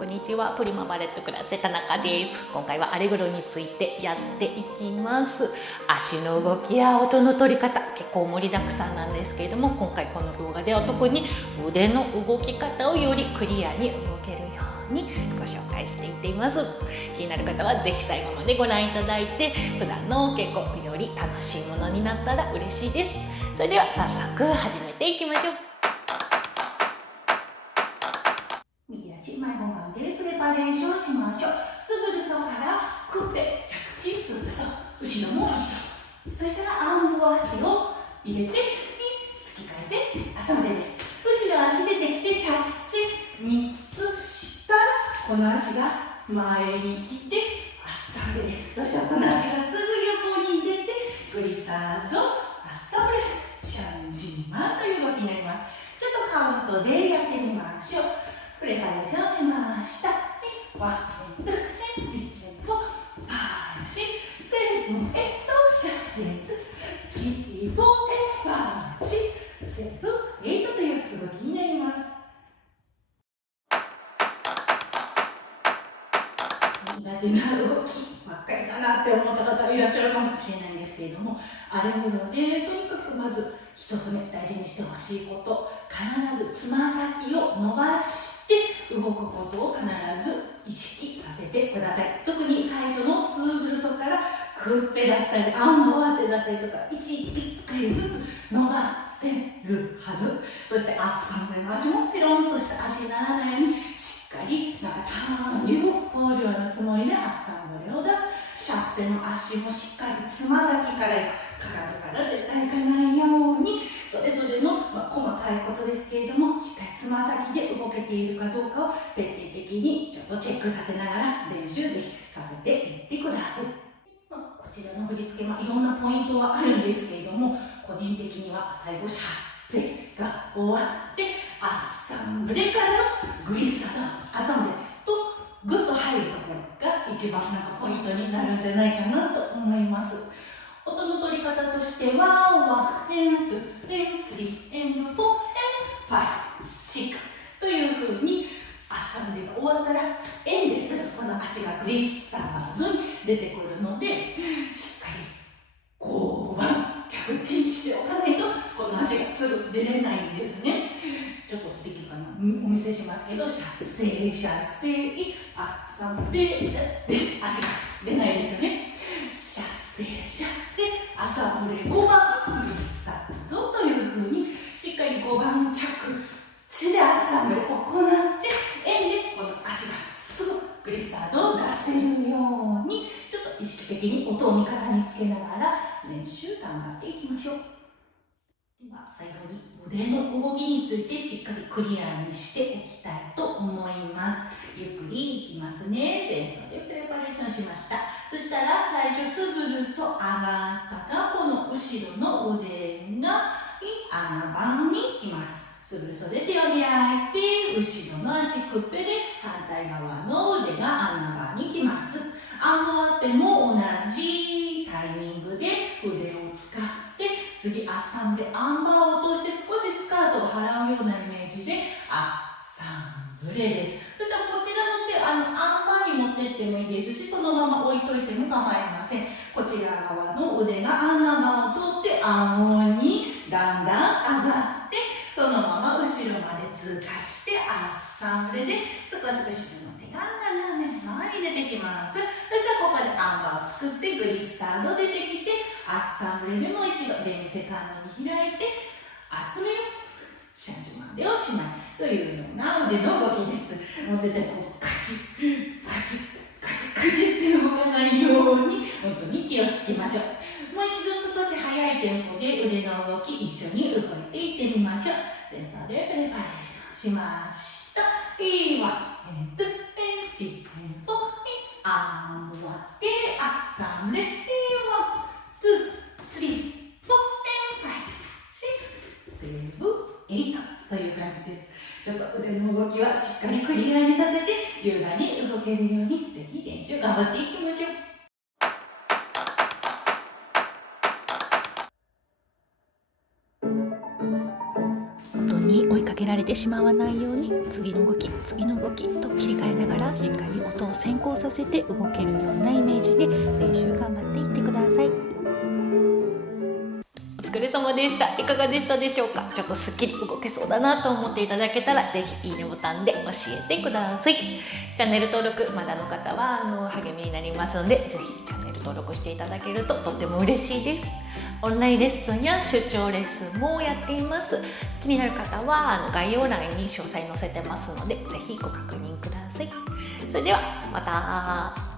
こんにちは。プリマバレットクラス田中です。今回はアレグロについてやっていきます。足の動きや音の取り方、結構盛りだくさんなんですけれども、今回この動画では特に腕の動き方をよりクリアに動けるようにご紹介していっています。気になる方はぜひ最後までご覧いただいて、普段のお稽古より楽しいものになったら嬉しいです。それでは早速始めていきましょう。右足前後側でプレパレーションしましょう。スブルソからクッペ着地、スブルソ後ろも一緒。そしたらアームを手を入れて突き替えて朝までです。後ろ足出てきてシャッセ3つしたらこの足が前に来て朝までです。そしたらこの足がすぐ横に出てグリサード朝までシャンジマという動きになります。ちょっとカウントでやってみましょう。プレパレーションしました。ワン、ツー、スリー、フォー、ファイブ、シックス、セブン、エイト、シャッセン、スリー、フォー、ファイブ、シックス、セブン、エイトという動きになります。苦手な動きばっかりかなって思った方いらっしゃるかもしれないんですけれども、アレグロでとにかくまず一つ目大事にしてほしいこと、必ずつま先を伸ばして動くことを必ず意識させてください。特に最初のスーブルソからクッペだったりアンボアテだったりとか1回ずつ伸ばせるはず。そしてアッサンブレの足もペロンとした足にならないようにしっかりターンにを通るようなつもりでアッサンブレを出す。シャッセの足もしっかりつま先からいく、かかとから絶対いかないように、それぞれの、細かいことですけれども、しっかりつま先で動けているかどうかを徹底的にちょっとチェックさせながら練習ぜひさせていってください。こちらの振り付け、いろんなポイントはあるんですけれども、個人的には最後シャッセが終わってアッサンブレからのグリサードアッサンブレとグッと入るところが一番ポイントになるんじゃないかなと思います。音の取り方としては1、2、3、4、5、6というふうにアッサンブレが終わったら円ですぐこの足がグリッサードに出てくるので、しっかり5番着地しておかないとこの足がすぐ出れないんですね。ちょっとできるかな、お見せしますけど、シャッセーシャッセーアッサンブレで足が出ないですよね。シャッセーシャッセーアッサンブレ5番グリッサードというふうにしっかり5番着地でアッサンブレを行って円でこの足がすぐグリッサードを出せるようにちょっと意識的に音を味方につけながら練習頑張っていきましょう。では最後に腕の動きについてしっかりクリアにしておきたいと思います。ゆっくりいきますね。前奏でプレパレーションしました。そしたら最初スブルソ上がったらこの後ろの腕が穴番にきます。スブルソで手を開いて後ろの足クッペで反対側の腕が穴番にきます。アンドアテも同じタイミングで腕を使って次アッサンでアンバーを通して少しスカートを払うようなイメージでアッサンブレです。そしたらこちらの手アンバーに持っていってもいいですし、そのまま置いといても構いません。こちら側の腕がアンナバーを通って顎にだんだん上がってそのまま後ろまで通過してアッサンブレで少し後ろの手が斜め前に出てきます。そしたらここでアンバーを作ってグリッサード出てきてアッサンブレでもう一度レミセカンドに開いて集めるシャンジまでおしまいというような腕の動きです。もう絶対こうカチッカチッカチッカチッって動かないように本当に気をつけましょう。もう一度少し速いテンポで腕の動き一緒に動いていってみましょう。前奏でプレパレーションしました。1、2、3、4、アンドアテアッサンブレ1、2、3、4、5、6、7、8という感じです。ちょっと腕の動きはしっかりクリアにさせて優雅に動けるようにぜひ練習頑張っていきましょう。音に追いかけられてしまわないように次の動きと切り替えなが先行させて動けるようなイメージで練習頑張っていってください。お疲れ様でした。いかがでしたでしょうか。ちょっとすっきり動けそうだなと思っていただけたら、ぜひいいねボタンで教えてください。チャンネル登録まだの方は励みになりますので、ぜひチャンネル登録していただけるととても嬉しいです。オンラインレッスンや出張レッスンもやっています。気になる方は概要欄に詳細載せてますので、ぜひご確認ください。それではまた。